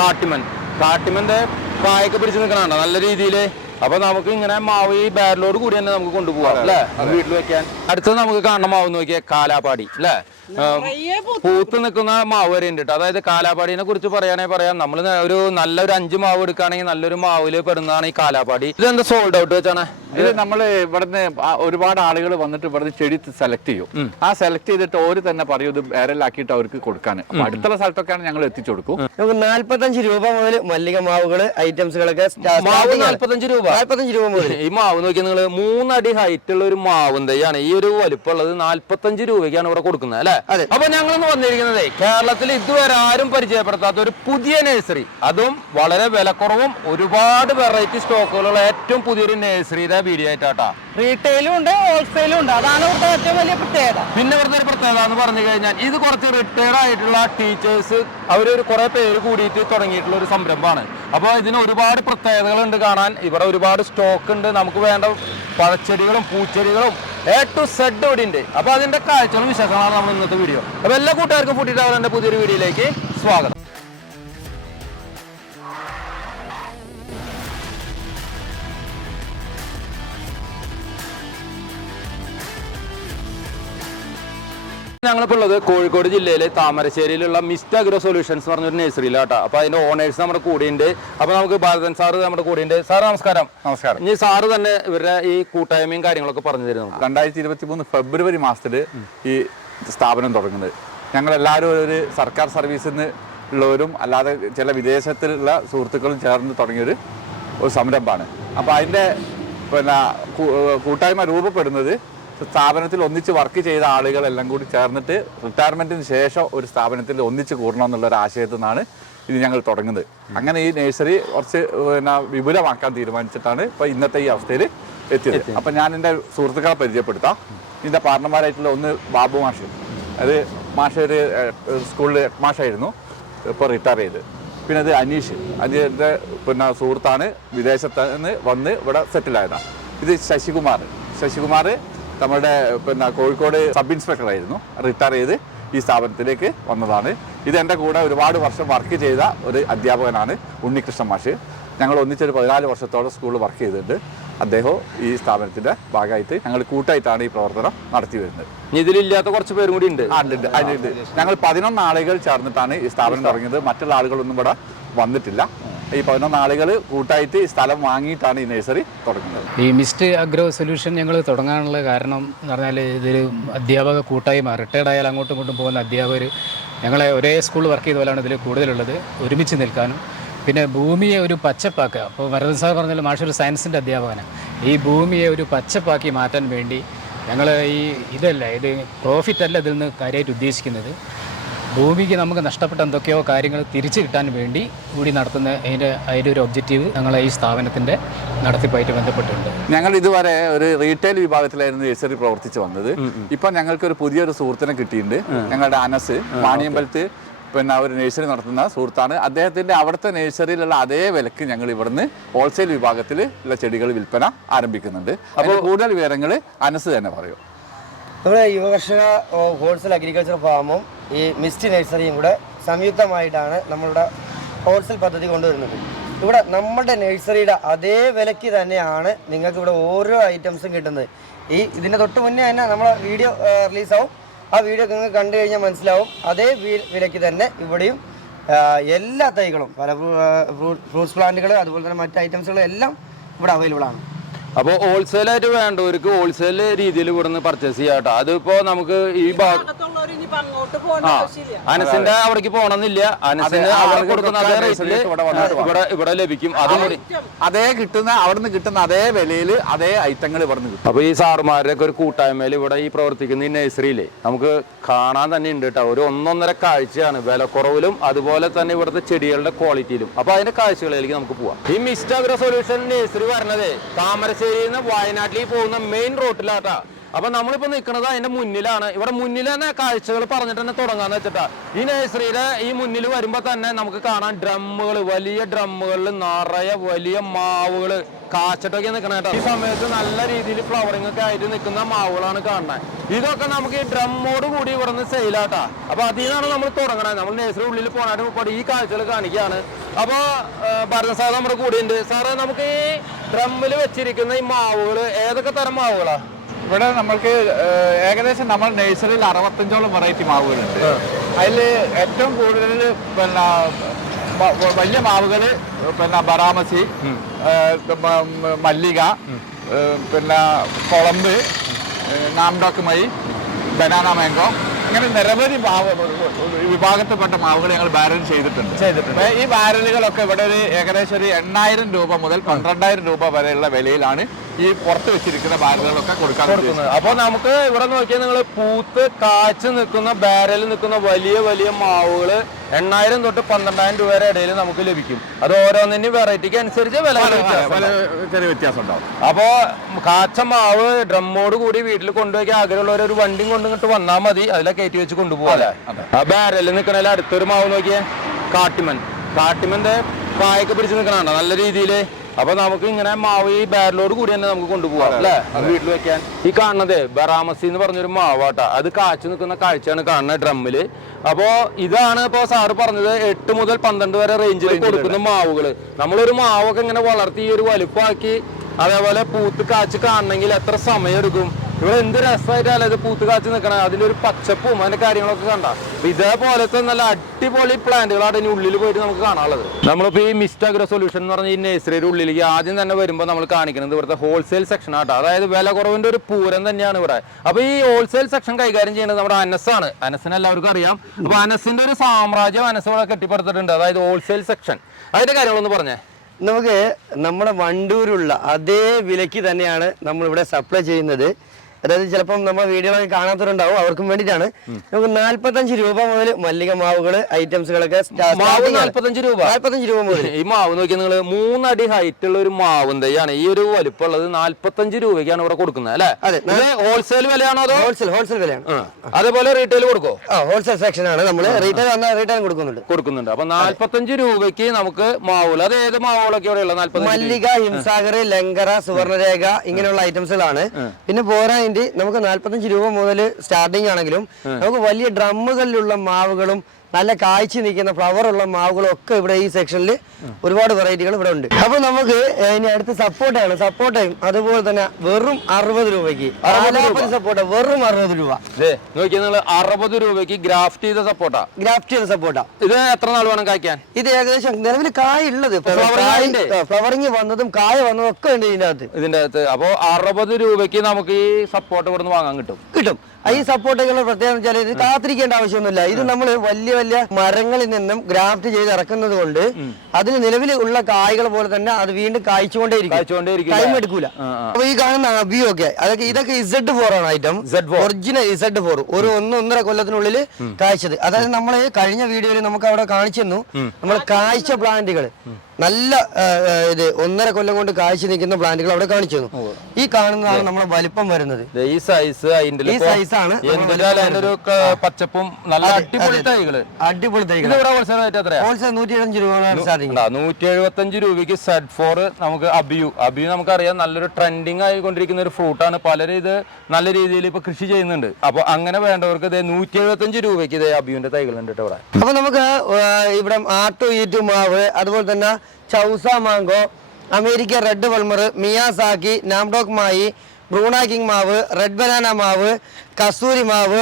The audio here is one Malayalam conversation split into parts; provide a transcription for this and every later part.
കാട്ടിമൻ. കാട്ടിമന്റെ കായൊക്കെ പിടിച്ച് നിൽക്കണ നല്ല രീതിയിൽ അപ്പൊ നമുക്ക് ഇങ്ങനെ മാവ് ഈ ബാരലോട് കൂടി തന്നെ നമുക്ക് കൊണ്ടുപോകാം അല്ലേ? വീട്ടിൽ വെക്കാൻ. അടുത്തത് നമുക്ക് കാണുന്ന മാവ് നോക്കിയാൽ കാലാപാടി അല്ലേ? പൂത്ത് നിൽക്കുന്ന മാവ് വരെ ഉണ്ട് ട്ടോ. അതായത് കാലാപാടിനെ കുറിച്ച് പറയുകയാണെങ്കിൽ പറയാം. നമ്മൾ ഒരു നല്ലൊരു അഞ്ച് മാവ് എടുക്കുകയാണെങ്കിൽ നല്ലൊരു മാവിൽ പെടുന്നതാണ് ഈ കാലാപാടി. ഇതെന്താ സോൾഡ് ഔട്ട് വെച്ചാണ്? ഇത് നമ്മൾ ഇവിടുന്ന് ഒരുപാട് ആളുകൾ വന്നിട്ട് ഇവിടുന്ന് ചെടി സെലക്ട് ചെയ്യും. ആ സെലക്ട് ചെയ്തിട്ട് ഓര് തന്നെ പറയും ഇത് വേരലാക്കിയിട്ട് അവർക്ക് കൊടുക്കാൻ അപ്പൊ അടുത്തുള്ള സ്ഥലത്തൊക്കെയാണ് ഞങ്ങൾ എത്തിച്ചു കൊടുക്കും. നമുക്ക് നാല്പത്തഞ്ച് രൂപ മുതൽ മല്ലിക മാവുകൾ ഐറ്റംസുകളൊക്കെ മാവ് നാല്പത്തഞ്ച് രൂപ? നാല്പത്തഞ്ച് രൂപ മുതൽ ഈ മാവ് നോക്കിയാൽ നിങ്ങൾ മൂന്നടി ഹൈറ്റ് ഉള്ള ഒരു മാവും തൈയാണ് ഈ ഒരു വലിപ്പമുള്ളത് നാല്പത്തഞ്ച് രൂപയ്ക്കാണ് ഇവിടെ കൊടുക്കുന്നത് അല്ലെ. അപ്പൊ ഞങ്ങൾ വന്നിരിക്കുന്നത് കേരളത്തിൽ ഇതുവരെ ആരും പരിചയപ്പെടുത്താത്ത ഒരു പുതിയ നഴ്സറി. അതും വളരെ വിലക്കുറവും ഒരുപാട് വെറൈറ്റി സ്റ്റോക്കുകളുള്ള ഏറ്റവും പുതിയൊരു നഴ്സറിയുടെ വീഡിയോ ആയിട്ടാട്ടാ. റീറ്റെയിലും ഉണ്ട് ഹോൾസെയിലും ഉണ്ട്. അതാണ് ഇവിടുത്തെ ഏറ്റവും വലിയ പ്രത്യേകത. പിന്നെ ഇവിടുത്തെ ഒരു പ്രത്യേകത എന്ന് പറഞ്ഞു കഴിഞ്ഞാൽ ഇത് കുറച്ച് റിട്ടയർഡ് ആയിട്ടുള്ള ടീച്ചേഴ്സ് അവരൊരു കുറെ പേര് കൂടിയിട്ട് തുടങ്ങിയിട്ടുള്ള ഒരു സംരംഭമാണ്. അപ്പോൾ ഇതിന് ഒരുപാട് പ്രത്യേകതകളുണ്ട് കാണാൻ. ഇവിടെ ഒരുപാട് സ്റ്റോക്ക് ഉണ്ട്. നമുക്ക് വേണ്ട പഴച്ചെടികളും പൂച്ചെടികളും എ ടു സെഡ് ഇവിടെ ഉണ്ട് അപ്പോൾ അതിന്റെ കാഴ്ചകളും വിശേഷങ്ങളാണ് നമ്മൾ ഇന്നത്തെ വീഡിയോ അപ്പോൾ എല്ലാ കൂട്ടുകാർക്കും ഫുഡ് ടവറിന്റെ പുതിയൊരു വീഡിയോയിലേക്ക് സ്വാഗതം. ഞങ്ങളിപ്പോൾ ഉള്ളത് കോഴിക്കോട് ജില്ലയിലെ താമരശ്ശേരിയിലുള്ള മിസ്റ്റ് അഗ്രോ സൊല്യൂഷൻസ് പറഞ്ഞൊരു നഴ്സറിയിലാട്ടോ. അപ്പോൾ അതിന്റെ ഓണേഴ്സ് നമ്മുടെ കൂടെയുണ്ട്. അപ്പോൾ നമുക്ക് ഭാരതൻ സാറ് നമ്മുടെ കൂടെയുണ്ട്. സാർ നമസ്കാരം. നമസ്കാരം. ഇനി സാറ് തന്നെ ഇവരുടെ ഈ കൂട്ടായ്മയും കാര്യങ്ങളൊക്കെ പറഞ്ഞു തരുന്നു രണ്ടായിരത്തി ഇരുപത്തി മൂന്ന് ഫെബ്രുവരി മാസത്തിൽ ഈ സ്ഥാപനം തുടങ്ങുന്നത്. ഞങ്ങൾ എല്ലാവരും ഒരു സർക്കാർ സർവീസിൽ നിന്ന് ഉള്ളവരും അല്ലാതെ ചില വിദേശത്തിലുള്ള സുഹൃത്തുക്കളും ചേർന്ന് തുടങ്ങിയൊരു ഒരു സംരംഭമാണ്. അപ്പോൾ അതിന്റെ പിന്നെ കൂട്ടായ്മ രൂപപ്പെടുന്നത് സ്ഥാപനത്തിൽ ഒന്നിച്ച് വർക്ക് ചെയ്ത ആളുകളെല്ലാം കൂടി ചേർന്നിട്ട് റിട്ടയർമെന്റിന് ശേഷം ഒരു സ്ഥാപനത്തിൽ ഒന്നിച്ച് കൂടണം എന്നുള്ള ഒരു ആശയത്തിൽ നിന്നാണ് ഇത് ഞങ്ങൾ തുടങ്ങുന്നത്. അങ്ങനെ ഈ നഴ്സറി കുറച്ച് പിന്നെ വിപുലമാക്കാൻ തീരുമാനിച്ചിട്ടാണ് ഇപ്പോൾ ഇന്നത്തെ ഈ അവസ്ഥയിൽ എത്തിയത്. അപ്പം ഞാൻ എന്റെ സുഹൃത്തുക്കളെ പരിചയപ്പെടുത്താം. ഇതിന്റെ പാർട്ണർമാരായിട്ടുള്ള ഒന്ന് ബാബു മാഷ്. അത് മാഷ് ഒരു സ്കൂളിൽ ഹെഡ് മാഷായിരുന്നു. ഇപ്പോൾ റിട്ടയർ ചെയ്ത്. പിന്നെ അത് അനീഷ്. അനീഷിന്റെ പിന്നെ സുഹൃത്താണ് വിദേശത്ത് നിന്ന് വന്ന് ഇവിടെ സെറ്റിലായതാണ് ഇത് ശശികുമാർ. ശശികുമാർ നമ്മുടെ പിന്നെ കോഴിക്കോട് സബ് ഇൻസ്പെക്ടർ ആയിരുന്നു റിട്ടയർ ചെയ്ത് ഈ സ്ഥാപനത്തിലേക്ക് വന്നതാണ്. ഇത് എന്റെ കൂടെ ഒരുപാട് വർഷം വർക്ക് ചെയ്ത ഒരു അധ്യാപകനാണ് ഉണ്ണികൃഷ്ണ മാഷ്. ഞങ്ങൾ ഒന്നിച്ചൊരു പതിനാല് വർഷത്തോളം സ്കൂളിൽ വർക്ക് ചെയ്തിട്ടുണ്ട്. അദ്ദേഹം ഈ സ്ഥാപനത്തിന്റെ ഭാഗമായിട്ട് ഞങ്ങൾ കൂട്ടായിട്ടാണ് ഈ പ്രവർത്തനം നടത്തി വരുന്നത്. ഇതിലില്ലാത്ത കുറച്ച് പേരും കൂടി ഉണ്ട്. ഞങ്ങൾ പതിനൊന്ന് ആളുകൾ ചേർന്നിട്ടാണ് ഈ സ്ഥാപനം തുടങ്ങിയത്. മറ്റുള്ള ആളുകളൊന്നും ഇവിടെ വന്നിട്ടില്ല. ഈ പതിനൊന്ന് ആളുകൾ കൂട്ടായിട്ട് സ്ഥലം വാങ്ങിയിട്ടാണ് ഈ നഴ്സറി തുടങ്ങുന്നത്. ഈ മിസ്റ്റ് അഗ്രോ സൊല്യൂഷൻ ഞങ്ങൾ തുടങ്ങാനുള്ള കാരണം എന്ന് പറഞ്ഞാൽ ഇതൊരു അധ്യാപക കൂട്ടായ്മ റിട്ടയർഡ് ആയാൽ അങ്ങോട്ടും ഇങ്ങോട്ടും പോകുന്ന അധ്യാപകർ ഞങ്ങളെ ഒരേ സ്കൂളിൽ വർക്ക് ചെയ്ത പോലെയാണ് ഇതിൽ കൂടുതലുള്ളത്. ഒരുമിച്ച് നിൽക്കാനും. പിന്നെ ഭൂമിയെ ഒരു പച്ചപ്പാക്കുക അപ്പോൾ ഭരതൻ സാർ പറഞ്ഞാൽ മാഷ് ഒരു സയൻസിന്റെ അധ്യാപകനാണ് ഈ ഭൂമിയെ ഒരു പച്ചപ്പാക്കി മാറ്റാൻ വേണ്ടി ഞങ്ങൾ ഈ ഇതല്ല ഇത് പ്രോഫിറ്റ് അല്ല ഇതിൽ നിന്ന് കാര്യമായിട്ട് ഉദ്ദേശിക്കുന്നത്. ഭൂമിക്ക് നമുക്ക് നഷ്ടപ്പെട്ട എന്തൊക്കെയോ കാര്യങ്ങൾ തിരിച്ചു കിട്ടാൻ വേണ്ടി കൂടി നടത്തുന്ന അതിന്റെ അതിന്റെ ഒരു ഒബ്ജക്റ്റീവ് ഞങ്ങൾ ഈ സ്ഥാപനത്തിന്റെ നടത്തിപ്പായിട്ട് ബന്ധപ്പെട്ടിട്ടുണ്ട് ഞങ്ങൾ ഇതുവരെ ഒരു റീറ്റെയിൽ വിഭാഗത്തിലായിരുന്നു നഴ്സറി പ്രവർത്തിച്ചു വന്നത്. ഇപ്പൊ ഞങ്ങൾക്ക് ഒരു പുതിയൊരു സുഹൃത്തിനെ കിട്ടിയിട്ടുണ്ട്. ഞങ്ങളുടെ അനസ് മാണിയമ്പലത്ത് പിന്നെ ഒരു നഴ്സറി നടത്തുന്ന സുഹൃത്താണ്. അദ്ദേഹത്തിന്റെ അവിടുത്തെ നഴ്സറിയിലുള്ള അതേ വിലക്ക് ഞങ്ങൾ ഇവിടുന്ന് ഹോൾസെയിൽ വിഭാഗത്തിൽ ഉള്ള ചെടികൾ വിൽപ്പന ആരംഭിക്കുന്നുണ്ട്. അപ്പോൾ കൂടുതൽ വിവരങ്ങൾ അനസ് തന്നെ പറയൂ. നമ്മുടെ യുവകർഷക ഹോൾസെയിൽ അഗ്രികൾച്ചർ ഫാമും ഈ മിസ്റ്റ് നഴ്സറിയും കൂടെ സംയുക്തമായിട്ടാണ് നമ്മളുടെ ഹോൾസെയിൽ പദ്ധതി കൊണ്ടുവരുന്നത്. ഇവിടെ നമ്മുടെ നഴ്സറിയുടെ അതേ വിലയ്ക്ക് തന്നെയാണ് നിങ്ങൾക്ക് ഇവിടെ ഓരോ ഐറ്റംസും കിട്ടുന്നത്. ഈ ഇതിന്റെ തൊട്ട് മുന്നേ തന്നെ നമ്മളെ വീഡിയോ റിലീസാവും. ആ വീഡിയോ നിങ്ങൾക്ക് കണ്ടു കഴിഞ്ഞാൽ മനസ്സിലാവും. അതേ വിലയ്ക്ക് തന്നെ ഇവിടെയും എല്ലാ തൈകളും പല ഫ്രൂട്ട്സ് പ്ലാന്റുകൾ അതുപോലെ തന്നെ മറ്റ് ഐറ്റംസുകളും എല്ലാം ഇവിടെ അവൈലബിൾ ആണ്. അപ്പോൾ ഹോൾസെയിലായിട്ട് വേണ്ടവർക്ക് ഹോൾസെയിൽ രീതിയിൽ ഇവിടുന്ന് പർച്ചേസ് ചെയ്യാം കേട്ടോ. അതിപ്പോൾ നമുക്ക് ഈ ഭാഗം അനസിന്റെ അവിടേക്ക് പോണമെന്നില്ല അനസിന് അതെ, അവിടെ കൊടുക്കുന്ന അതേ റേറ്റിൽ ഇവിടെ ഇവിടെ ഇവിടെ ലഭിക്കും. അതും കൂടി അതേ കിട്ടുന്ന അവിടുന്ന് കിട്ടുന്ന അതേ വിലയിൽ അതേ ഐറ്റങ്ങൾ ഇവിടുന്ന് കിട്ടും. അപ്പൊ ഈ സാറുമാരുടെ ഒക്കെ ഒരു കൂട്ടായ്മയിൽ ഇവിടെ ഈ പ്രവർത്തിക്കുന്ന ഈ നഴ്സറിയിലെ നമുക്ക് കാണാൻ തന്നെ ഉണ്ട് കേട്ടോ. ഒരു ഒന്നൊന്നര കാഴ്ചയാണ് വിലക്കുറവിലും അതുപോലെ തന്നെ ഇവിടുത്തെ ചെടികളുടെ ക്വാളിറ്റിയിലും. അപ്പൊ അതിന്റെ കാഴ്ചകളിലേക്ക് നമുക്ക് പോവാം. ഈ മിസ്റ്റ് അഗ്രോ സൊല്യൂഷൻ നഴ്സറി പറഞ്ഞത് താമരശ്ശേരിയിൽ നിന്ന് വയനാട്ടിലേക്ക് പോകുന്ന മെയിൻ റോട്ടിലാട്ടാ അപ്പൊ നമ്മളിപ്പോ നിൽക്കുന്നത് അതിന്റെ മുന്നിലാണ്. ഇവിടെ മുന്നിൽ തന്നെ കാഴ്ചകൾ പറഞ്ഞിട്ട് തന്നെ തുടങ്ങാന്ന് വെച്ചിട്ടാ. ഈ നഴ്സറിയുടെ ഈ മുന്നിൽ വരുമ്പോ തന്നെ നമുക്ക് കാണാൻ ഡ്രമ്മുകൾ വലിയ ഡ്രമ്മുകളിൽ നിറയെ വലിയ മാവുകൾ കാച്ചിട്ടൊക്കെ നിൽക്കണ കേട്ടോ. ഈ സമയത്ത് നല്ല രീതിയിൽ ഫ്ലവറിംഗ് ഒക്കെ ആയിട്ട് നിൽക്കുന്ന മാവുകളാണ് കാണുന്നത് ഇതൊക്കെ നമുക്ക് ഈ ഡ്രമ്മോട് കൂടി ഇവിടെ നിന്ന് സെയിലാട്ടാ അപ്പൊ അതിൽ നിന്നാണ് നമ്മൾ തുടങ്ങണത് നമ്മൾ നഴ്സറി ഉള്ളിൽ പോകാനായിട്ട് മുപ്പാട് ഈ കാഴ്ചകൾ കാണിക്കുകയാണ്. അപ്പൊ ഭരണ സാർ നമ്മുടെ കൂടെ ഉണ്ട് സാറേ നമുക്ക് ഈ ഡ്രമ്മിൽ വെച്ചിരിക്കുന്ന ഈ മാവുകൾ ഏതൊക്കെ തരം മാവുകളാ? ഇവിടെ നമ്മൾക്ക് ഏകദേശം നമ്മൾ നഴ്സറിയിൽ അറുപത്തഞ്ചോളം വെറൈറ്റി മാവുകളുണ്ട്. അതിൽ ഏറ്റവും കൂടുതൽ പിന്നെ വലിയ മാവുകൾ പിന്നെ ബറാമസി മല്ലിക പിന്നെ കുളമ്പ് നാംഡോക്കുമൈ നാംഡോക്ക് മൈ ബനാന മാംഗോ ഇങ്ങനെ നിരവധി വിഭാഗത്തിൽപ്പെട്ട മാവുകൾ ഞങ്ങൾ ബാരൽ ചെയ്തിട്ടുണ്ട്. ചെയ്തിട്ടുണ്ട്. ഈ ബാരലുകളൊക്കെ ഇവിടെ ഒരു ഏകദേശം ഒരു എണ്ണായിരം രൂപ മുതൽ പന്ത്രണ്ടായിരം രൂപ വരെയുള്ള വിലയിലാണ് ഈ പുറത്ത് വെച്ചിരിക്കുന്ന ബാരലുകളൊക്കെ കൊടുക്കാൻ കൊടുക്കുന്നത്. അപ്പൊ നമുക്ക് ഇവിടെ നോക്കിയാൽ നിങ്ങൾ പൂത്ത് കാച്ചു നിൽക്കുന്ന ബാരൽ നിൽക്കുന്ന വലിയ വലിയ മാവുകൾ എണ്ണായിരം തൊട്ട് പന്ത്രണ്ടായിരം രൂപ വരെ ഇടയിൽ നമുക്ക് ലഭിക്കും. അത് ഓരോന്നിനും വെറൈറ്റിക്ക് അനുസരിച്ച് വില ചെറിയ വ്യത്യാസം ഉണ്ടാവും. അപ്പോ കാച്ച മാവ് ഡ്രമ്മോട് കൂടി വീട്ടിൽ കൊണ്ടുപോയി ആഗ്രഹമുള്ളവർ ഒരു വണ്ടിയും കൊണ്ടിങ്ങോട്ട് വന്നാൽ മതി. അതിലെ കയറ്റി വെച്ച് കൊണ്ടുപോകാം ആ ബാരലിൽ നിൽക്കണതിൽ അടുത്തൊരു മാവ് നോക്കിയേ. കാട്ടിമൻ കാട്ടിമന്റെ കായൊക്കെ പിടിച്ച് നിൽക്കണോ നല്ല രീതിയിൽ അപ്പൊ നമുക്ക് ഇങ്ങനെ മാവ് ഈ ബാരലോട് കൂടി തന്നെ നമുക്ക് കൊണ്ടുപോകാം അല്ലേ? വീട്ടിൽ വെക്കാൻ. ഈ കാണുന്നത് ബറാമസി എന്ന് പറഞ്ഞൊരു മാവാട്ടാ. അത് കാച്ചു നിൽക്കുന്ന കാഴ്ചയാണ് കാണുന്നത് ഡ്രമ്മിൽ. അപ്പോ ഇതാണ് ഇപ്പൊ സാറ് പറഞ്ഞത് എട്ട് മുതൽ പന്ത്രണ്ട് വരെ റേഞ്ചിൽ കൊടുക്കുന്ന മാവുകൾ. നമ്മളൊരു മാവൊക്കെ ഇങ്ങനെ വളർത്തി ഈ ഒരു വലുപ്പമാക്കി അതേപോലെ പൂത്ത് കാച്ച് കാണണമെങ്കിൽ എത്ര സമയം എടുക്കും? ഇവിടെ എന്ത് രസമായിട്ടല്ല ഇത് പൂത്ത് കാച്ച് നിൽക്കണേ അതിന്റെ ഒരു പച്ചപ്പും അതിന്റെ കാര്യങ്ങളൊക്കെ കണ്ട. ഇതേപോലത്തെ നല്ല അടിപൊളി പ്ലാന്റുകളാണ് ഇനി ഉള്ളിൽ പോയിട്ട് നമുക്ക് കാണാനുള്ളത്. നമ്മളിപ്പോ ഈ മിസ്റ്റ് അഗ്രോ സൊല്യൂഷൻ എന്ന് പറഞ്ഞ ഈ നഴ്സറിയുടെ ഉള്ളിലേക്ക് ആദ്യം തന്നെ വരുമ്പോൾ നമ്മൾ കാണിക്കുന്നത് ഇവിടുത്തെ ഹോൾസെയിൽ സെക്ഷൻ ആട്ടോ. അതായത് വില കുറവിന്റെ ഒരു പൂരം തന്നെയാണ് ഇവിടെ. അപ്പോൾ ഈ ഹോൾസെയിൽ സെക്ഷൻ കൈകാര്യം ചെയ്യുന്നത് നമ്മുടെ അനസാണ് അനസിന് എല്ലാവർക്കും അറിയാം. അപ്പോൾ അനസിന്റെ ഒരു സാമ്രാജ്യം അനസ് ഇവിടെ കെട്ടിപ്പടുത്തിട്ടുണ്ട്. അതായത് ഹോൾസെയിൽ സെക്ഷൻ അതിന്റെ കാര്യങ്ങളൊന്ന് പറഞ്ഞേ. നമുക്ക് നമ്മുടെ വണ്ടൂരുള്ള അതേ വിലയ്ക്ക് തന്നെയാണ് നമ്മളിവിടെ സപ്ലൈ ചെയ്യുന്നത്. അതായത് ചിലപ്പം നമ്മുടെ വീഡിയോ കാണാത്തവരുണ്ടാവും അവർക്കും വേണ്ടിയിട്ടാണ്. നമുക്ക് നാല്പത്തഞ്ച് രൂപ മുതൽ മല്ലിക മാവുകൾ ഐറ്റംസുകളൊക്കെ മാവ് നാല്പത്തഞ്ച് രൂപ? നാല്പത്തഞ്ച് രൂപ മുതൽ. ഈ മാവ് നോക്കിയാൽ നിങ്ങൾ മൂന്നടി ഹൈറ്റ് ഉള്ള ഒരു മാവും തൈയാണ്. ഈ ഒരു വലിപ്പമുള്ളത് നാല്പത്തഞ്ച് രൂപയ്ക്കാണ് ഇവിടെ കൊടുക്കുന്നത് അല്ലേ? അതെ. ഹോൾസെയിൽ വിലയാണോ അതോ? ഹോൾസെയിൽ ഹോൾസെയിൽ വിലയാണ്. അതേപോലെ റീറ്റെയിൽ കൊടുക്കോ? ആ ഹോൾസെയിൽ സെക്ഷൻ ആണ്. നമ്മൾ റീറ്റെയിൽ വന്നാൽ റീറ്റെയിൽ കൊടുക്കുന്നുണ്ട്. കൊടുക്കുന്നുണ്ട്. അപ്പൊ നാല്പത്തഞ്ച് രൂപയ്ക്ക് നമുക്ക് മാവുകൾ അത് ഏത് മാവുകളൊക്കെ ഇവിടെ ഉള്ളത് മല്ലിക ഹിംസാഗർ ലങ്കറ സുവർണരേഖ ഇങ്ങനെയുള്ള ഐറ്റംസുകളാണ് പിന്നെ നമുക്ക് നാല്പത്തഞ്ച് രൂപ മുതൽ സ്റ്റാർട്ടിംഗ് ആണെങ്കിലും നമുക്ക് വലിയ ഡ്രമ്മുകളിലുള്ള മാവുകളും നല്ല കായ്ച്ചു നിൽക്കുന്ന ഫ്ലവർ ഉള്ള മാവുകളും ഒക്കെ ഇവിടെ ഈ സെക്ഷനിൽ ഒരുപാട് വെറൈറ്റികൾ ഇവിടെ ഉണ്ട്. അപ്പൊ നമുക്ക് ഇനി അടുത്ത സപ്പോർട്ടയാണ് സപ്പോർട്ടയും അതുപോലെ തന്നെ വെറും അറുപത് രൂപയ്ക്ക്. സപ്പോർട്ട വെറും അറുപത് രൂപ. നോക്കിയാൽ നിങ്ങൾ അറുപത് രൂപയ്ക്ക് ഗ്രാഫ്റ്റ് ചെയ്ത സപ്പോർട്ടാ ഗ്രാഫ്റ്റ് ചെയ്ത സപ്പോർട്ടാ ഇത് എത്ര നാൾ വേണം കായ്ക്കാൻ? ഇത് ഏകദേശം നിലവിൽ കായ ഉള്ളത്. ഫ്ലവറിങ് വന്നതും കായ വന്നതും ഒക്കെ ഉണ്ട് ഇതിന്റെ അകത്ത്. ഇതിന്റെ അകത്ത്. അപ്പൊ അറുപത് രൂപയ്ക്ക് നമുക്ക് ഈ സപ്പോർട്ട് ഇവിടെ വാങ്ങാൻ കിട്ടും. കിട്ടും. ഈ സപ്പോർട്ടുകളുടെ പ്രത്യേകത വെച്ചാൽ ഇത് കാത്തിരിക്കേണ്ട ആവശ്യമൊന്നുമില്ല. ഇത് നമ്മൾ വലിയ വലിയ മരങ്ങളിൽ നിന്നും ഗ്രാഫ്റ്റ് ചെയ്ത് ഇറക്കുന്നത് കൊണ്ട് അതിന് നിലവിൽ ഉള്ള കായ്കൾ പോലെ തന്നെ അത് വീണ്ടും കായ്ച്ചുകൊണ്ടേയിരിക്കും. ടൈം? എടുക്കൂല. അപ്പൊ ഈ കാണുന്ന അബിയോ ഒക്കെ അതൊക്കെ ഇതൊക്കെ ഇസഡ് ഫോർ ആണ് item Z4. Original Z four ഒരു ഒന്ന് ഒന്നര കൊല്ലത്തിനുള്ളിൽ കായ്ച്ചത്. അതായത് നമ്മൾ കഴിഞ്ഞ വീഡിയോയിൽ നമുക്ക് അവിടെ കാണിച്ചെന്നു നമ്മൾ കായ്ച്ച പ്ലാന്റുകൾ നല്ല ഇത് ഒന്നര കൊല്ലം കൊണ്ട് കാഴ്ച നിൽക്കുന്ന പ്ലാന്റുകൾ അവിടെ കാണിച്ചു തന്നു. ഈ കാണുന്നതാണ് നമ്മളെ വലിപ്പം വരുന്നത്. ഈ സൈസ് അതിന്റെ ഈ അതിന്റെ ഒരു പച്ചപ്പും നല്ല അടിപൊളി തൈകൾ. അടിപൊളി തൈകൾ ഹോൾസെയിൽ നൂറ്റി എഴുപത്തഞ്ച് നൂറ്റി രൂപയ്ക്ക് സെഡ് ഫോർ നമുക്ക് അബിയു. അബിയു നമുക്കറിയാം നല്ലൊരു ട്രെൻഡിങ് ആയിക്കൊണ്ടിരിക്കുന്ന ഒരു ഫ്രൂട്ടാണ് പലരും ഇത് നല്ല രീതിയിൽ ഇപ്പൊ കൃഷി ചെയ്യുന്നുണ്ട്. അപ്പൊ അങ്ങനെ വേണ്ടവർക്ക് ഇത് നൂറ്റി എഴുപത്തഞ്ച് രൂപയ്ക്ക് ഇത് അബിയുന്റെ തൈകളുണ്ട് ഉണ്ട് ഇവിടെ. അപ്പൊ നമുക്ക് ഇവിടെ ആട്ടു ഈറ്റു മാവ് അതുപോലെ തന്നെ ചൗസ മാങ്കോ അമേരിക്ക റെഡ് വൾമർ മിയാസാക്കി നാംഡോക് മായി ബ്രൂണ കിങ് മാവ് റെഡ് ബനാന മാവ് കസൂരി മാവ്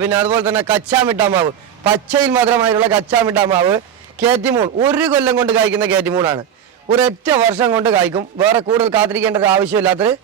പിന്നെ അതുപോലെ തന്നെ കച്ചാമിട്ട മാവ്. പച്ചയിൽ മാത്രമായിട്ടുള്ള കച്ചാമിട്ട മാവ് കേറ്റിമൂൺ ഒരു കൊല്ലം കൊണ്ട് കായ്ക്കുന്ന കേറ്റിമൂണാണ് ഒരൊറ്റ വർഷം കൊണ്ട് കായ്ക്കും. വേറെ കൂടുതൽ കാത്തിരിക്കേണ്ട ഒരു ആവശ്യമില്ലാത്തൊരു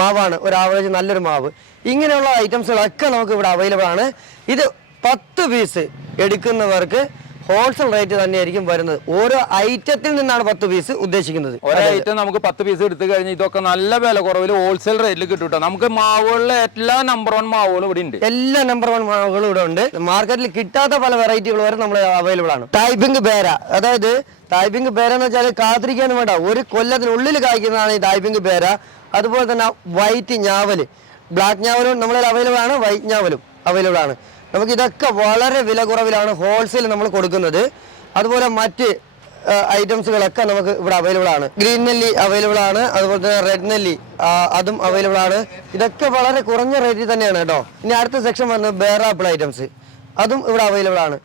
മാവാണ്. ഒരു ആവറേജ് നല്ലൊരു മാവ്. ഇങ്ങനെയുള്ള ഐറ്റംസുകളൊക്കെ നമുക്ക് ഇവിടെ അവൈലബിൾ ആണ്. ഇത് പത്ത് പീസ് എടുക്കുന്നവർക്ക് ഹോൾസെയിൽ റേറ്റ് തന്നെയായിരിക്കും വരുന്നത്. ഓരോ ഐറ്റത്തിൽ നിന്നാണ് പത്ത് പീസ് ഉദ്ദേശിക്കുന്നത്. ഓരോ ഐറ്റം നമുക്ക് പത്ത് പീസ് എടുത്തു കഴിഞ്ഞാൽ ഇതൊക്കെ നല്ല വില കുറവിൽ ഹോൾസെയിൽ റേറ്റിൽ കിട്ടും കേട്ടോ നമുക്ക് മാവുകളിലെ എല്ലാ നമ്പർ വൺ മാവുകളും ഇവിടെ ഉണ്ട്. എല്ലാ നമ്പർ വൺ മാവുകളും ഇവിടെ ഉണ്ട്. മാർക്കറ്റിൽ കിട്ടാത്ത പല വെറൈറ്റികൾ വരെ നമ്മൾ അവൈലബിൾ ആണ്. ടൈപ്പിംഗ് പേര അതായത് ടൈപ്പിംഗ് പേര എന്ന് വെച്ചാൽ കാത്തിരിക്കാനും വേണ്ട. ഒരു കൊല്ലത്തിനുള്ളിൽ കായ്ക്കുന്നതാണ് ഈ ടൈപ്പിംഗ് പേര അതുപോലെ തന്നെ വൈറ്റ് ഞാവൽ. ബ്ലാക്ക് ഞാവലും നമ്മളതിൽ അവൈലബിൾ ആണ്. വൈറ്റ് ഞാവലും അവൈലബിൾ ആണ്. നമുക്ക് ഇതൊക്കെ വളരെ വില കുറവിലാണ് ഹോൾസെയിൽ നമ്മൾ കൊടുക്കുന്നത്. അതുപോലെ മറ്റ് ഐറ്റംസുകളൊക്കെ നമുക്ക് ഇവിടെ അവൈലബിൾ ആണ്. ഗ്രീൻ നെല്ലി അവൈലബിൾ ആണ് അതുപോലെ തന്നെ റെഡ് നെല്ലി അതും അവൈലബിൾ ആണ്. ഇതൊക്കെ വളരെ കുറഞ്ഞ റേറ്റിൽ തന്നെയാണ് കേട്ടോ. ഇനി അടുത്ത സെക്ഷൻ വന്നത് ബേർ ആപ്പിൾ ഐറ്റംസ് അതും ഇവിടെ അവൈലബിൾ ആണ്.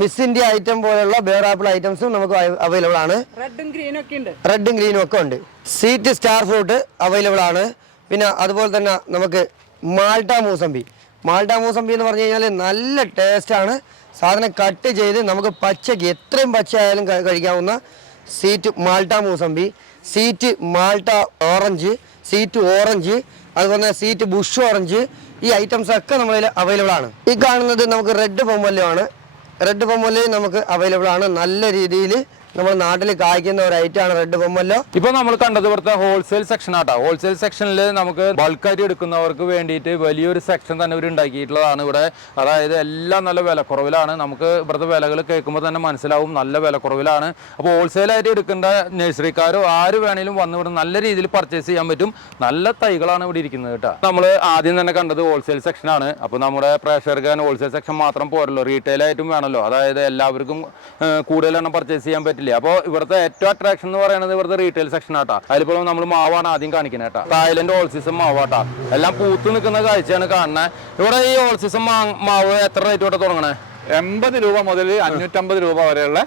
മിസ് ഇന്ത്യ ഐറ്റം പോലുള്ള ബേർ ആപ്പിൾ ഐറ്റംസും നമുക്ക് അവൈലബിൾ ആണ്. റെഡും ഗ്രീനും ഒക്കെ ഉണ്ട്. റെഡും ഗ്രീനും ഒക്കെ ഉണ്ട്. സീറ്റ് സ്റ്റാർ ഫ്രൂട്ട് അവൈലബിൾ ആണ്. പിന്നെ അതുപോലെ തന്നെ നമുക്ക് മാൾട്ട മൂസമ്പി മാൾട്ട മൂസമ്പി എന്ന് പറഞ്ഞു കഴിഞ്ഞാൽ നല്ല ടേസ്റ്റാണ് സാധനം കട്ട് ചെയ്ത് നമുക്ക് പച്ചയ്ക്ക് എത്രയും പച്ചയായാലും കഴിക്കാവുന്ന sweet malta mosambi. Sweet malta orange sweet orange അതുപോലെ സീറ്റ് ബുഷ് ഓറഞ്ച് ഈ ഐറ്റംസ് ഒക്കെ നമ്മളിൽ അവൈലബിൾ ആണ്. ഈ കാണുന്നത് നമുക്ക് റെഡ് പൊമ്മല്യമാണ് റെഡ് പൊമ്മൽ നമുക്ക് അവൈലബിൾ ആണ്. നല്ല രീതിയിൽ നമ്മുടെ നാട്ടിൽ കായ്ക്കുന്ന ഒരു ആണ് റെഡ് പൊമ്മല്ലോ ഇപ്പൊ നമ്മൾ കണ്ടത് ഇവിടുത്തെ ഹോൾസെയിൽ സെക്ഷൻ ആട്ടോ. ഹോൾസെയിൽ സെക്ഷനിൽ നമുക്ക് ബൾക്കായിട്ട് എടുക്കുന്നവർക്ക് വേണ്ടിയിട്ട് വലിയൊരു സെക്ഷൻ തന്നെ ഇവർ ഉണ്ടാക്കിയിട്ടുള്ളതാണ് ഇവിടെ. അതായത് എല്ലാം നല്ല വിലക്കുറവിലാണ്. നമുക്ക് ഇവിടുത്തെ വിലകൾ കേൾക്കുമ്പോൾ തന്നെ മനസ്സിലാവും. നല്ല വിലക്കുറവിലാണ്. അപ്പോൾ ഹോൾസെയിലായിട്ട് എടുക്കേണ്ട നഴ്സറിക്കാരോ ആര് വേണേലും വന്ന് ഇവിടെ നല്ല രീതിയിൽ പർച്ചേസ് ചെയ്യാൻ പറ്റും. നല്ല തൈകളാണ് ഇവിടെ ഇരിക്കുന്നത് കേട്ടോ. നമ്മൾ ആദ്യം തന്നെ കണ്ടത് ഹോൾസെയിൽ സെക്ഷനാണ് അപ്പോൾ നമ്മുടെ പ്രേക്ഷകർക്ക് ഹോൾസെയിൽ സെക്ഷൻ മാത്രം പോരല്ലോ. റീറ്റെയിൽ ആയിട്ടും വേണമല്ലോ അതായത് എല്ലാവർക്കും കൂടുതലെണ്ണം പർച്ചേസ് ചെയ്യാൻ പറ്റില്ല. അപ്പോൾ ഇവിടുത്തെ ഏറ്റവും അട്രാക്ഷൻ എന്ന് പറയുന്നത് ഇവിടുത്തെ റീറ്റെയിൽ സെക്ഷൻ ആട്ടാ. അതിലിപ്പോൾ നമ്മൾ മാവാണ് ആദ്യം കാണിക്കുന്നത് കേട്ടോ. തായ്ലൻഡ് ഓൾ സീസൺ മാവാട്ടാ. എല്ലാം പൂത്ത് നിൽക്കുന്ന കാഴ്ചയാണ് കാണുന്നത് ഇവിടെ ഈ ഓൾ സീസൺ മാവ് എത്ര റേറ്റ് തൊട്ട് തുടങ്ങണേ? എൺപത് രൂപ മുതൽ അഞ്ഞൂറ്റമ്പത് രൂപ വരെയുള്ള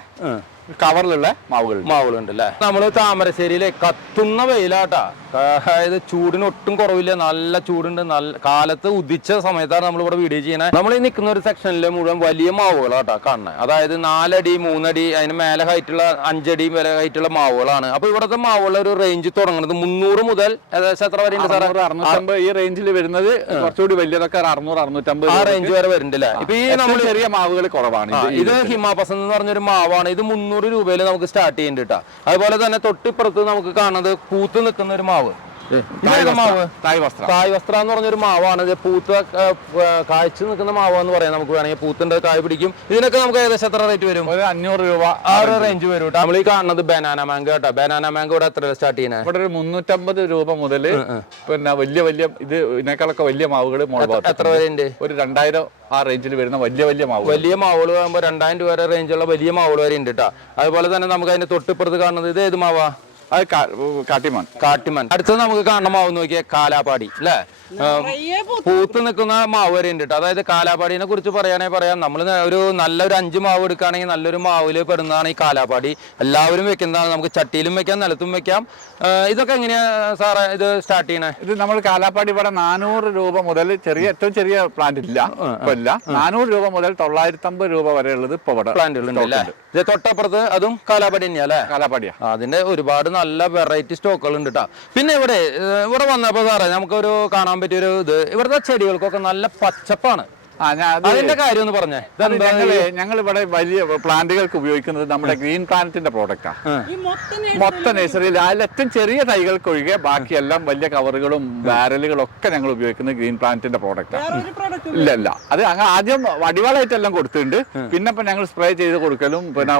കവറിലുള്ള മാവുകൾ മാവുകളുണ്ട്. അല്ലേ നമ്മൾ താമരശ്ശേരിയിലെ കത്തുന്ന വെയിലാട്ടാ. അതായത് ചൂടിന് ഒട്ടും കുറവില്ല. നല്ല ചൂടുണ്ട്. നല്ല കാലത്ത് ഉദിച്ച സമയത്താണ് നമ്മൾ ഇവിടെ വീഡിയോ ചെയ്യുന്നത് നമ്മൾ ഈ നിൽക്കുന്ന ഒരു സെക്ഷനിൽ മുഴുവൻ വലിയ മാവുകളാട്ടാ കാണുന്നത് അതായത് നാലടി മൂന്നടി അതിന് മേലെ ഹൈറ്റുള്ള അഞ്ചടി വരെ ഹൈറ്റുള്ള മാവുകളാണ്. അപ്പൊ ഇവിടുത്തെ മാവുകളുടെ ഒരു റേഞ്ച് തുടങ്ങുന്നത് മുന്നൂറ് മുതൽ ഏകദേശം എത്ര വരെ അറുന്നൂറ്റമ്പത് ഈ റേഞ്ചിൽ വരുന്നത് കുറച്ചുകൂടി വലിയതൊക്കെ അറുന്നൂറ് അറുന്നൂറ്റമ്പത് ആ റേഞ്ച് വരെ വരുന്നില്ല ഇപ്പൊ ഈ നമ്മൾ ചെറിയ മാവുകൾ കുറവാണ് ഇത് ഹിമാപസൻ എന്ന് പറഞ്ഞൊരു മാവാണ്. ഇത് മുന്നൂറ് രൂപയിൽ നമുക്ക് സ്റ്റാർട്ട് ചെയ്യേണ്ടിട്ടാ കേട്ടോ അതുപോലെ തന്നെ തൊട്ടിപ്പുറത്ത് നമുക്ക് കാണുന്നത് പൂത്ത് നിൽക്കുന്ന ഒരു മാവ് മാവ്? തായ് വസ്ത്രം എന്ന് പറഞ്ഞൊരു മാവാണ്. ഇത് പൂത്ത് ആ, നിൽക്കുന്ന മാവ് എന്ന് പറയാം നമുക്ക് വേണമെങ്കിൽ. പൂത്തിന്റെ കായ് പിടിക്കും. ഇതിനൊക്കെ നമുക്ക് ഏകദേശം എത്ര റേറ്റ് വരും? ഒരു അഞ്ഞൂറ് രൂപ. ആ ഒരു റേഞ്ച് വരും കേട്ടോ നമ്മൾ ഈ കാണുന്നത് ബനാന മാങ്ക് കേട്ടോ ബനാന മാങ്ക് ഇവിടെ എത്ര സ്റ്റാർട്ട് ചെയ്യുന്നത് ഇവിടെ ഒരു മുന്നൂറ്റമ്പത് രൂപ മുതൽ പിന്നെ വലിയ വലിയ ഇത് ഇതിനേക്കാളൊക്കെ വലിയ മാവുകൾ എത്ര വരെയുണ്ട് വരെ ഉണ്ട് ഒരു രണ്ടായിരം ആ റേഞ്ചിൽ വരുന്ന വലിയ വലിയ മാവ് വലിയ മാവുകൾ ആകുമ്പോൾ രണ്ടായിരം രൂപ വരെ റേഞ്ചുള്ള വലിയ മാവുകൾ വരെ ഉണ്ട് കേട്ടോ അതുപോലെ തന്നെ നമുക്ക് അതിന്റെ തൊട്ടിപ്പുറത്ത് കാണുന്നത് ഇത് ഏത് മാവാ? അത് കാട്ടിമാൻ കാട്ടിമാൻ അടുത്തത് നമുക്ക് കാണുന്ന മാവ് നോക്കിയാൽ കാലാപാടി അല്ലേ? പൂത്ത് നിൽക്കുന്ന മാവ് വരെ ഉണ്ട്. അതായത് കാലാപാടിനെ കുറിച്ച് പറയുകയാണെങ്കിൽ പറയാം. നമ്മൾ ഒരു നല്ലൊരു അഞ്ച് മാവ് എടുക്കുകയാണെങ്കിൽ നല്ലൊരു മാവിൽ പെടുന്നതാണ് ഈ കാലാപാടി. എല്ലാവരും വെക്കുന്നതാണ്. നമുക്ക് ചട്ടിയിലും വെക്കാം നിലത്തും വെക്കാം. ഇതൊക്കെ എങ്ങനെയാ സാറേ ഇത് സ്റ്റാർട്ട് ചെയ്യണേ? ഇത് നമ്മൾ കാലാപാടി ഇവിടെ നാനൂറ് രൂപ മുതൽ ചെറിയ ഏറ്റവും ചെറിയ പ്ലാന്റ് ഇല്ല. ഇപ്പൊ ഇല്ല. നാനൂറ് രൂപ മുതൽ തൊള്ളായിരത്തി അമ്പത് രൂപ വരെ ഉള്ളത് ഇപ്പൊ ഇവിടെ പ്ലാന്റുകൾ ഉണ്ട് അല്ലേ? ഇത് തൊട്ടപ്പുറത്ത് അതും കാലാപാടി തന്നെയാ അല്ലേ? കാലാപാടിയാ. അതിന്റെ ഒരുപാട് നല്ല വെറൈറ്റി സ്റ്റോക്കുകൾ ഉണ്ട് കേട്ടോ പിന്നെ ഇവിടെ ഇവിടെ വന്നപ്പോ സാറേ നമുക്കൊരു കാണാൻ പറ്റിയൊരു ഇത്. ഇവിടുത്തെ ചെടികൾക്കൊക്കെ നല്ല പച്ചപ്പാണ്. അതിന്റെ കാര്യം ഒന്ന് പറഞ്ഞേ ഞങ്ങൾ ഞങ്ങൾ ഇവിടെ വലിയ പ്ലാന്റുകൾക്ക് ഉപയോഗിക്കുന്നത് നമ്മുടെ ഗ്രീൻ പ്ലാന്റിന്റെ പ്രോഡക്റ്റാ ഈ മൊത്തം നേഴ്സറിയിൽ ഏറ്റവും ചെറിയ തൈകൾക്കൊഴികെ ബാക്കിയെല്ലാം വലിയ കവറുകളും ബാരലുകളും ഒക്കെ ഞങ്ങൾ ഉപയോഗിക്കുന്നത് ഗ്രീൻ പ്ലാന്റിന്റെ പ്രോഡക്റ്റാണ് ഇല്ല. ഇല്ല അത് അങ്ങ് ആദ്യം വടിവാളായിട്ടെല്ലാം കൊടുത്തിട്ടുണ്ട്. പിന്നെ ഇപ്പൊ ഞങ്ങൾ സ്പ്രേ ചെയ്ത് കൊടുക്കലും പിന്നെ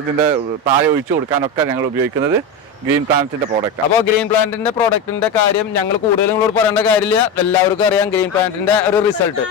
ഇതിന്റെ താഴെ ഒഴിച്ചു കൊടുക്കാനൊക്കെ ഞങ്ങൾ ഉപയോഗിക്കുന്നത്. ഗ്രീൻ പ്ലാന്റിന്റെ പ്രോഡക്റ്റ് അപ്പോൾ ഗ്രീൻ പ്ലാന്റിന്റെ പ്രോഡക്റ്റിന്റെ കാര്യം ഞങ്ങൾ കൂടുതൽ നിങ്ങളോട് പറയേണ്ട കാര്യമില്ല. എല്ലാവർക്കും അറിയാം ഗ്രീൻ പ്ലാന്റിന്റെ ഒരു റിസൾട്ട്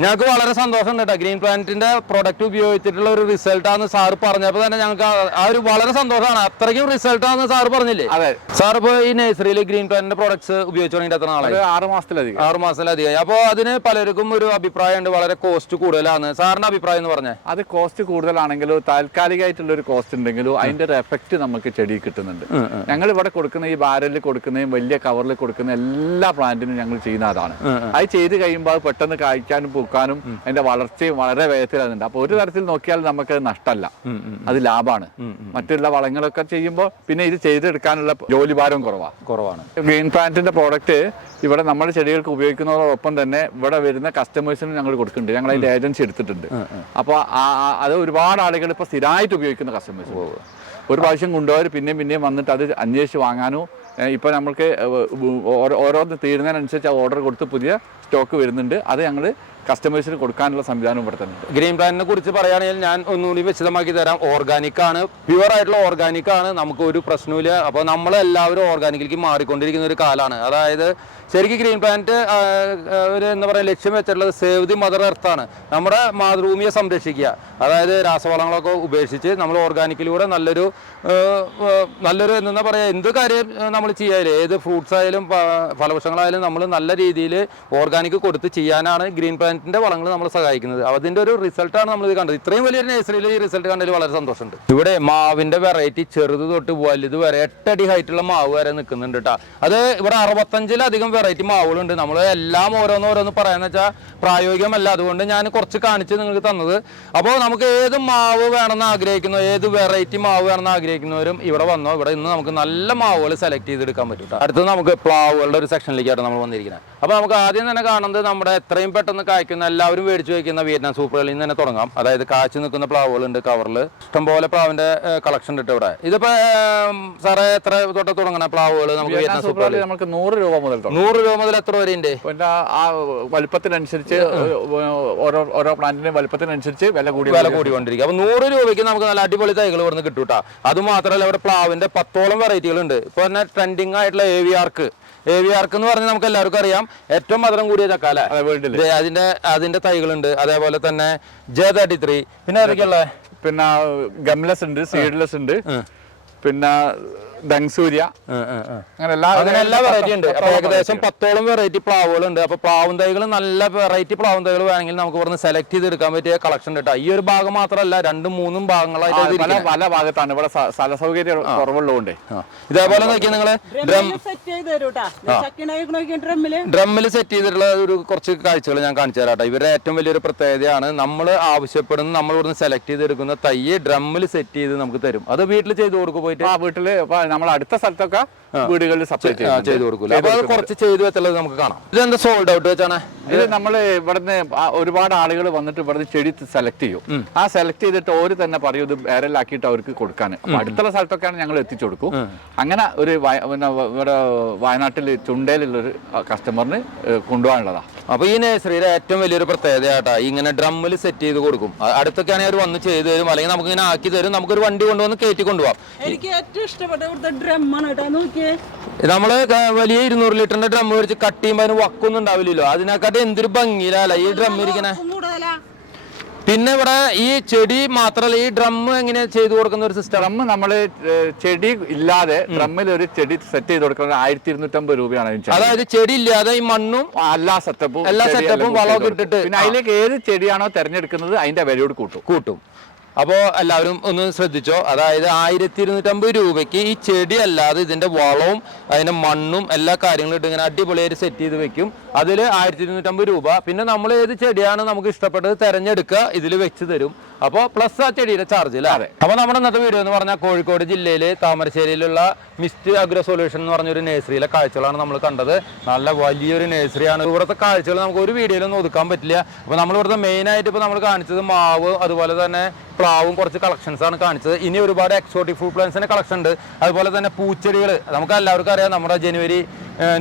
ഞങ്ങൾക്ക് വളരെ സന്തോഷം കേട്ടോ. ഗ്രീൻ പ്ലാനറ്റിന്റെ പ്രോഡക്റ്റ് ഉപയോഗിച്ചിട്ടുള്ള ഒരു റിസൾട്ടാന്ന് സാറ് പറഞ്ഞപ്പോൾ തന്നെ ഞങ്ങൾക്ക് ആ- ആ ഒരു വളരെ സന്തോഷമാണ്. അത്രയ്ക്കും റിസൾട്ടാന്ന് സാറ് പറഞ്ഞില്ലേ? അതെ. സാർ ഇപ്പോൾ ഈ നഴ്സറിയിൽ ഗ്രീൻ പ്ലാന്റിന്റെ പ്രോഡക്ട്സ് ഉപയോഗിച്ചു തുടങ്ങിയിട്ട് എത്ര നാളായി? ആറ് മാസത്തിലധികം. ആറ് മാസത്തിലധികം അപ്പോൾ അതിന് പലർക്കും ഒരു അഭിപ്രായമുണ്ട്. വളരെ കോസ്റ്റ് കൂടുതലാണ് സാറിന്റെ അഭിപ്രായം എന്ന് പറഞ്ഞാൽ അത് കോസ്റ്റ് കൂടുതലാണെങ്കിലും താൽക്കാലികമായിട്ടുള്ള ഒരു കോസ്റ്റ് ഉണ്ടെങ്കിലും അതിന്റെ ഒരു എഫക്റ്റ് നമുക്ക് ചെടി കിട്ടുന്നുണ്ട്. ഞങ്ങൾ ഇവിടെ കൊടുക്കുന്ന ഈ ബാരലിൽ കൊടുക്കുന്നതും വലിയ കവറിൽ കൊടുക്കുന്ന എല്ലാ പ്ലാന്റിനും ഞങ്ങൾ ചെയ്യുന്ന അതാണ്. അത് ചെയ്ത് കഴിയുമ്പോൾ അത് പെട്ടെന്ന് കായ്ക്കാനും പൂക്കാനും അതിന്റെ വളർച്ചയും വളരെ വേഗത്തിൽ അതുണ്ട് അപ്പോൾ ഒരു തരത്തിൽ നോക്കിയാൽ നമുക്ക് അത് നഷ്ടമല്ല അത് ലാഭമാണ്. മറ്റുള്ള വളങ്ങളൊക്കെ ചെയ്യുമ്പോൾ പിന്നെ ഇത് ചെയ്തെടുക്കാനുള്ള ജോലിഭാരം കുറവാ. കുറവാണ്. ഗ്രീൻ പ്ലാന്റിന്റെ പ്രോഡക്റ്റ് ഇവിടെ നമ്മുടെ ചെടികൾക്ക് ഉപയോഗിക്കുന്നതോടൊപ്പം തന്നെ ഇവിടെ വരുന്ന കസ്റ്റമേഴ്സിനും ഞങ്ങൾ കൊടുക്കുന്നുണ്ട്. ഞങ്ങൾ അതിന്റെ ഏജൻസി എടുത്തിട്ടുണ്ട്. അപ്പോൾ അത് ഒരുപാട് ആളുകൾ ഇപ്പോൾ സ്ഥിരമായിട്ട് ഉപയോഗിക്കുന്ന കസ്റ്റമേഴ്സ് ഒരു പ്രാവശ്യം കൊണ്ടുപോയവർ പിന്നെയും പിന്നെയും വന്നിട്ട് അത് അന്വേഷിച്ച് വാങ്ങാനോ ഇപ്പോൾ നമ്മൾക്ക് ഓരോ- ഓരോന്ന് തീരുന്നതിനനുസരിച്ച് ഓർഡർ കൊടുത്ത് പുതിയ സ്റ്റോക്ക് വരുന്നുണ്ട്. അത് ഞങ്ങൾ കസ്റ്റമേഴ്സിന് കൊടുക്കാനുള്ള സംവിധാനം ഇവിടെ തന്നെ ഗ്രീൻ പ്ലാനിനെ കുറിച്ച് പറയുകയാണെങ്കിൽ ഞാൻ ഒന്നുകൂടി വിശദമാക്കി തരാം. ഓർഗാനിക് ആണ്. പ്യുവർ ആയിട്ടുള്ള ഓർഗാനിക് ആണ്. നമുക്ക് ഒരു പ്രശ്നമില്ല അപ്പോൾ നമ്മളെല്ലാവരും ഓർഗാനിക്കിലേക്ക് മാറിക്കൊണ്ടിരിക്കുന്ന ഒരു കാലമാണ് അതായത് ശരിക്കും ഗ്രീൻ പ്ലാനറ്റ് ഒരു എന്താ പറയുക ലക്ഷ്യം വെച്ചിട്ടുള്ളത് സേവ് ദി മദർ എർത്താണ് നമ്മുടെ മാതൃഭൂമിയെ സംരക്ഷിക്കുക. അതായത് രാസവളങ്ങളൊക്കെ ഉപേക്ഷിച്ച് നമ്മൾ ഓർഗാനിക്കിലൂടെ നല്ലൊരു നല്ലൊരു എന്താ പറയുക എന്ത് കാര്യം നമ്മൾ ചെയ്യായാലും ഏത് ഫ്രൂട്ട്സ് ആയാലും ഫലവൃക്ഷങ്ങളായാലും നമ്മൾ നല്ല രീതിയിൽ ഓർഗാനിക് കൊടുത്ത് ചെയ്യാനാണ് ഗ്രീൻ പ്ലാന്റിന്റെ വളങ്ങൾ നമ്മൾ സഹായിക്കുന്നത്. അതിന്റെ ഒരു റിസൾട്ടാണ് നമ്മൾ ഇത് കണ്ടത്. ഇത്രയും വലിയൊരു നഴ്സറിയിൽ ഈ റിസൾട്ട് കണ്ടതിൽ വളരെ സന്തോഷമുണ്ട്. ഇവിടെ മാവിന്റെ വെറൈറ്റി ചെറുത് തൊട്ട് വലുത് വരെ എട്ടടി ഹൈറ്റുള്ള മാവ് വരെ നിൽക്കുന്നുണ്ട് കേട്ടോ അത് ഇവിടെ അറുപത്തഞ്ചിലധികം വെറൈറ്റി മാവുകളുണ്ട്. നമ്മൾ എല്ലാം ഓരോന്ന് ഓരോന്ന് പറയാന്ന് വെച്ചാൽ പ്രായോഗികമല്ല. അതുകൊണ്ട് ഞാൻ കുറച്ച് കാണിച്ച് നിങ്ങൾക്ക് തന്നത്. അപ്പോൾ നമുക്ക് ഏത് മാവ് വേണമെന്ന് ആഗ്രഹിക്കുന്നോ ഏത് വെറൈറ്റി മാവ് വേണമെന്ന് ആഗ്രഹിക്കുന്നവരും ഇവിടെ വന്നോ. ഇവിടെ ഇന്ന് നമുക്ക് നല്ല മാവുകൾ സെലക്ട് ചെയ്തെടുക്കാൻ പറ്റും. അടുത്തത് നമുക്ക് പ്ലാവുകളുടെ ഒരു സെക്ഷനിലേക്കാണ് നമ്മൾ വന്നിരിക്കുന്നത്. അപ്പോൾ നമുക്ക് ആദ്യം തന്നെ കാണുന്നത് നമ്മുടെ എത്രയും പെട്ടെന്ന് കായ്ക്കുന്ന എല്ലാവരും മേടിച്ചു വയ്ക്കുന്ന വിയറ്റ്നാം സൂപ്പറുകളിൽ നിന്ന് തന്നെ തുടങ്ങാം. അതായത് കാച്ചു നിൽക്കുന്ന പ്ലാവുകളുണ്ട് കവറിൽ ഇഷ്ടംപോലെ പ്ലാവിന്റെ കളക്ഷൻ ഉണ്ട് ഇവിടെ. ഇതിപ്പോ സാറേ എത്ര തൊട്ട് തുടങ്ങണ പ്ലാവുകൾ നമുക്ക് വിയറ്റ്നാം സൂപ്പറുകളിൽ നമുക്ക് നൂറ് രൂപ മുതൽ നൂറ് രൂപ മുതൽ എത്ര വരെ ഉണ്ട്? ആ വലുപ്പത്തിനനുസരിച്ച് ഓരോ ഓരോ പ്ലാന്റിന്റെ വലുപ്പത്തിനനുസരിച്ച് വില കൂടി വില കൂടിക്കൊണ്ടിരിക്കും. അപ്പൊ നൂറ് രൂപയ്ക്ക് നമുക്ക് നല്ല അടിപൊളി തൈകൾ ഇവിടുന്ന് കിട്ടൂട്ടാ കേട്ടോ അത് മാത്രമല്ല ഇവിടെ പ്ലാവിന്റെ പത്തോളം വെറൈറ്റികൾ ഉണ്ട് ഇപ്പൊ തന്നെ ട്രെൻഡിങ് ആയിട്ടുള്ള എ വി ആർക്ക് എ വി ആർക്ക് എന്ന് പറഞ്ഞാൽ നമുക്ക് എല്ലാവർക്കും അറിയാം. ഏറ്റവും മധുരം കൂടിയ ചക്ക അല്ലേ? അതിന്റെ അതിന്റെ തൈകളുണ്ട്. അതേപോലെ തന്നെ ജെ തേർട്ടി ത്രീ പിന്നെ ഏതൊക്കെയുള്ള പിന്നെ ഗംലെസ് ഉണ്ട് സീഡ്ലെസ് ഉണ്ട്. പിന്നെ ദങ്സൂര്യ അങ്ങനെ എല്ലാ അങ്ങനെ എല്ലാ വെറൈറ്റി ഉണ്ട്. അപ്പൊ ഏകദേശം പത്തോളം വെറൈറ്റി പ്ലാവുകളുണ്ട്. അപ്പൊ പ്ലാവും തൈകൾ നല്ല വെറൈറ്റി പ്ലാവും തൈകൾ വേണമെങ്കിൽ നമുക്ക് ഇവിടുന്ന് സെലക്ട് ചെയ്തെടുക്കാൻ പറ്റിയ കളക്ഷൻ ഉണ്ട് കേട്ടോ ഈ ഒരു ഭാഗം മാത്രമല്ല രണ്ടും മൂന്നും ഭാഗങ്ങളായിട്ട് പല പല ഭാഗത്താണ്. ഇവിടെ സ്ഥ- സ്ഥല സൗകര്യം കുറവുള്ളതുകൊണ്ട്. ഇതേപോലെ നോക്കിയാൽ നിങ്ങൾ ഡ്രം ഡ്രമ്മിൽ സെറ്റ് ചെയ്തിട്ടുള്ള ഒരു കുറച്ച് കാഴ്ചകൾ ഞാൻ കാണിച്ചു തരാട്ടോ ഇവരുടെ ഏറ്റവും വലിയൊരു പ്രത്യേകതയാണ് നമ്മൾ ആവശ്യപ്പെടുന്ന നമ്മൾ ഇവിടുന്ന് സെലക്ട് ചെയ്തെടുക്കുന്ന തൈ ഡ്രമ്മിൽ സെറ്റ് ചെയ്ത് നമുക്ക് തരും. അത് വീട്ടിൽ ചെയ്ത് കൊടുക്കും പോയിട്ട്? ആ വീട്ടിൽ ഇപ്പൊ നമ്മൾ അടുത്ത സ്ഥലത്തൊക്കെ വീടുകളിൽ സപ്ലൈ ചെയ്തു ചെയ്ത് കൊടുക്കൂല. അപ്പൊ അത് കുറച്ച് ചെയ്തു വെച്ചുള്ളത് നമുക്ക് കാണാം. ഇതെന്താ സോൾഡ് ഔട്ട് വെച്ചാണ്? ഇത് നമ്മൾ ഇവിടുന്ന് ഒരുപാട് ആളുകൾ വന്നിട്ട് ഇവിടുന്ന് ചെടി സെലക്ട് ചെയ്യും. ആ സെലക്ട് ചെയ്തിട്ട് ഓര് തന്നെ പറയും ഇത് വേരലാക്കിയിട്ട് അവർക്ക് കൊടുക്കാൻ. അപ്പൊ അടുത്തുള്ള സ്ഥലത്തൊക്കെയാണ് ഞങ്ങൾ എത്തിച്ചു കൊടുക്കും. അങ്ങനെ ഒരു ഇവിടെ വയനാട്ടിൽ ചുണ്ടയിലുള്ള ഒരു കസ്റ്റമറിന് കൊണ്ടുപോകാനുള്ളതാ. അപ്പൊ ഈ നഴ്സറിയുടെ ഏറ്റവും വലിയൊരു പ്രത്യേകതയാട്ടാ ഇങ്ങനെ ഡ്രമ്മിൽ സെറ്റ് ചെയ്ത് കൊടുക്കും. അടുത്തൊക്കെയാണെങ്കിൽ അവർ വന്ന് ചെയ്തു തരും. അല്ലെങ്കിൽ നമുക്ക് ഇങ്ങനെ ആക്കി തരും. നമുക്കൊരു വണ്ടി കൊണ്ടുവന്ന് കയറ്റി കൊണ്ടുപോകാം എനിക്ക് ഏറ്റവും ഇഷ്ടപ്പെട്ട ഇവിടുത്തെ ഡ്രമ്മാണ് കേട്ടോ. നോക്കിയേ നമ്മൾ ക- വലിയ ഇരുന്നൂറ് ലിറ്ററിന്റെ ഡ്രം മേടിച്ച് കട്ട് ചെയ്യുമ്പോൾ അതിന് വക്കൊന്നും ഉണ്ടാവില്ലല്ലോ. അതിനെക്കാട്ടി എന്തൊരു ഭംഗിയിലല്ല ഈ ഡ്രം ഇരിക്കണേ. പിന്നെ ഇവിടെ ഈ ചെടി മാത്രല്ല ഈ ഡ്രം എങ്ങനെ ചെയ്തു കൊടുക്കുന്ന ഒരു സിസ്റ്റം ഡ്രം നമ്മൾ ചെടി ഇല്ലാതെ ഡ്രമ്മിൽ ഒരു ചെടി സെറ്റ് ചെയ്ത് കൊടുക്കുന്നത് ആയിരത്തി ഇരുന്നൂറ്റമ്പത് രൂപയാണ് അതായത് ചെടി ഇല്ലാതെ ഈ മണ്ണും എല്ലാ സെറ്റപ്പും എല്ലാ സെറ്റപ്പും വളമൊക്കെ ഇട്ടിട്ട്. പിന്നെ അതിലേക്ക് ഏത് ചെടിയാണോ തെരഞ്ഞെടുക്കുന്നത് അതിന്റെ വിലയോട് കൂട്ടും. കൂട്ടും. അപ്പോൾ എല്ലാവരും ഒന്ന് ശ്രദ്ധിച്ചോ. അതായത് ആയിരത്തി ഇരുന്നൂറ്റമ്പത് രൂപയ്ക്ക് ഈ ചെടി അല്ലാതെ ഇതിന്റെ വളവും അതിന്റെ മണ്ണും എല്ലാ കാര്യങ്ങളും ഇട്ട് ഇങ്ങനെ അടിപൊളിയായിട്ട് സെറ്റ് ചെയ്ത് വെക്കും. അതിൽ ആയിരത്തി ഇരുന്നൂറ്റമ്പത് രൂപ. പിന്നെ നമ്മൾ ഏത് ചെടിയാണ് നമുക്ക് ഇഷ്ടപ്പെട്ടത് തിരഞ്ഞെടുക്കുക ഇതിൽ വെച്ച് തരും. അപ്പോൾ പ്ലസ് ആ ചെടിയുടെ ചാർജ് അല്ലേ അപ്പോൾ നമ്മുടെ ഇന്നത്തെ വീഡിയോ എന്ന് പറഞ്ഞാൽ കോഴിക്കോട് ജില്ലയിലെ താമരശ്ശേരിയിലുള്ള മിസ്റ്റ് അഗ്രോ സൊല്യൂഷൻ എന്ന് പറഞ്ഞൊരു നഴ്സറിയിലെ കാഴ്ചകളാണ് നമ്മൾ കണ്ടത്. നല്ല വലിയൊരു നഴ്സറിയാണ് ഇവിടുത്തെ കാഴ്ചകൾ നമുക്ക് ഒരു വീഡിയോയിലൊന്നും ഒതുക്കാൻ പറ്റില്ല. അപ്പോൾ നമ്മൾ ഇവിടുത്തെ മെയിൻ ആയിട്ട് ഇപ്പോൾ നമ്മൾ കാണിച്ചത് മാവ് അതുപോലെ തന്നെ പ്ലാവും കുറച്ച് കളക്ഷൻസ് ആണ് കാണിച്ചത്. ഇനി ഒരുപാട് എക്സോട്ടിക് ഫ്രൂട്ട് പ്ലാന്റ്സിന്റെ കളക്ഷൻ ഉണ്ട്. അതുപോലെ തന്നെ പൂച്ചെടികൾ നമുക്ക് എല്ലാവർക്കും അറിയാം നമ്മുടെ ജനുവരി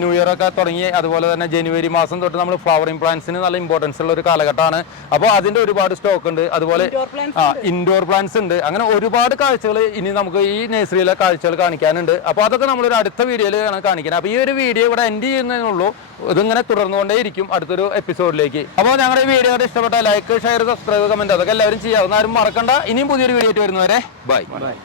ന്യൂ ഇയർ ഒക്കെ തുടങ്ങി. അതുപോലെ തന്നെ ജനുവരി മാസം തൊട്ട് നമ്മൾ ഫ്ലവറിംഗ് പ്ലാന്റ്സിന് നല്ല ഇമ്പോർട്ടൻസ് ഉള്ള ഒരു കാലഘട്ടമാണ്. അപ്പോൾ അതിന്റെ ഒരുപാട് സ്റ്റോക്ക് ഉണ്ട്. അതുപോലെ ആ ഇൻഡോർ പ്ലാന്റ്സ് ഉണ്ട്. അങ്ങനെ ഒരുപാട് കാഴ്ചകൾ ഇനി നമുക്ക് ഈ നഴ്സറിയിലെ കാഴ്ചകൾ കാണിക്കാനുണ്ട്. അപ്പോൾ അതൊക്കെ നമ്മളൊരു അടുത്ത വീഡിയോയിൽ ആണ് കാണിക്കുന്നത്. അപ്പോൾ ഈ ഒരു വീഡിയോ ഇവിടെ എൻഡ് ചെയ്യുന്നതിനുള്ളൂ. ഇതിങ്ങനെ തുടർന്നുകൊണ്ടേയിരിക്കും അടുത്തൊരു എപ്പിസോഡിലേക്ക് അപ്പോൾ ഞങ്ങളുടെ ഈ വീഡിയോ ഇഷ്ടപ്പെട്ട ലൈക്ക് ഷെയർ സബ്സ്ക്രൈബ് കമന്റ് അതൊക്കെ എല്ലാവരും ചെയ്യാവുന്ന ആരും മറക്കണ്ട. ഇനിയും പുതിയൊരു വീഡിയോ ആയിട്ട് വരുന്നവരെ ബൈ ബൈ